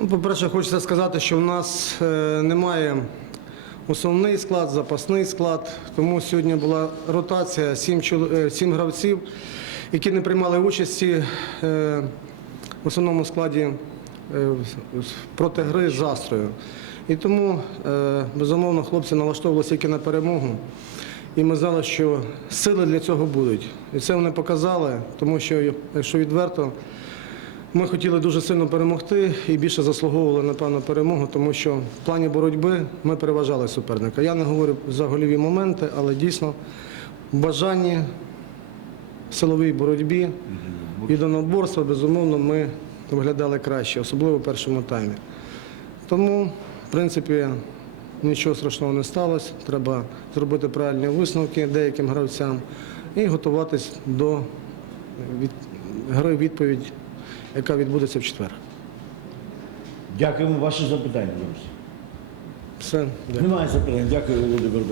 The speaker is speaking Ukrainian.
Ну, По-перше, хочеться сказати, що в нас е, немає основний склад, запасний склад. Тому сьогодні була ротація сім, е, гравців, які не приймали участі е, в основному складі проти гри з застрою. І тому, безумовно, хлопці налаштовувалися тільки на перемогу. І ми знали, що сили для цього будуть. І це вони показали, тому що, якщо відверто, ми хотіли дуже сильно перемогти і більше заслуговували напевно перемогу, тому що в плані боротьби ми переважали суперника. Я не говорю за гольові моменти, але дійсно в бажанні в силовій боротьбі єдиноборства, безумовно, ми виглядали краще, особливо в першому таймі. Тому, в принципі, нічого страшного не сталося. Треба зробити правильні висновки деяким гравцям і готуватись до від... гри відповідь, яка відбудеться в четвер. Дякуємо. Ваше запитання, друзі. Все, дякую. Немає запитань. Дякую, Володимир.